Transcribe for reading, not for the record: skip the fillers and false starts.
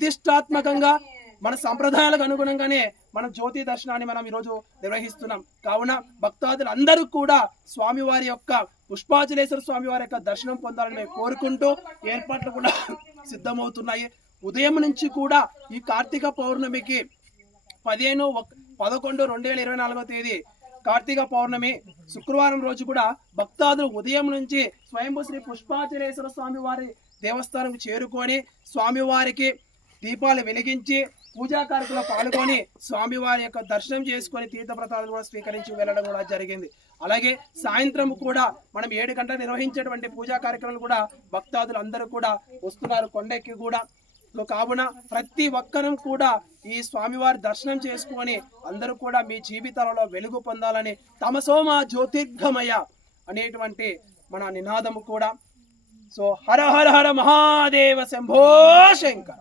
ప్రతిష్టాత్మకంగా మన సంప్రదాయాలకు అనుగుణంగానే మనం జ్యోతి దర్శనాన్ని మనం ఈరోజు నిర్వహిస్తున్నాం. కావున భక్తాదులు అందరూ కూడా స్వామివారి యొక్క పుష్పాచలేశ్వర స్వామి వారి యొక్క దర్శనం పొందాలని మేము కోరుకుంటూ ఏర్పాట్లు కూడా సిద్ధమవుతున్నాయి. ఉదయం నుంచి కూడా ఈ కార్తీక పౌర్ణమికి 15/11/2024 కార్తీక పౌర్ణమి శుక్రవారం రోజు కూడా భక్తాదులు ఉదయం నుంచి స్వయంభూ శ్రీ పుష్పాచలేశ్వర స్వామి వారి దేవస్థానం చేరుకొని స్వామివారికి దీపాలు వెలిగించి పూజా కార్యక్రమంలో పాల్గొని స్వామివారి యొక్క దర్శనం చేసుకొని తీర్థప్రసాదాలు కూడా స్వీకరించి వెళ్ళడం కూడా జరిగింది. అలాగే సాయంత్రం కూడా మనం 7 గంటలకు నిర్వహించేటువంటి పూజా కార్యక్రమాలు కూడా భక్తాదులు అందరూ కూడా వస్తున్నారు కొండెక్కి కూడా. కావున ప్రతి ఒక్కరం కూడా ఈ స్వామివారి దర్శనం చేసుకొని అందరూ కూడా మీ జీవితాలలో వెలుగు పొందాలని తమసోమ జ్యోతిర్గమయ అనేటువంటి మన నినాదము కూడా. సో హర హర హర మహాదేవ శంభో శంకర.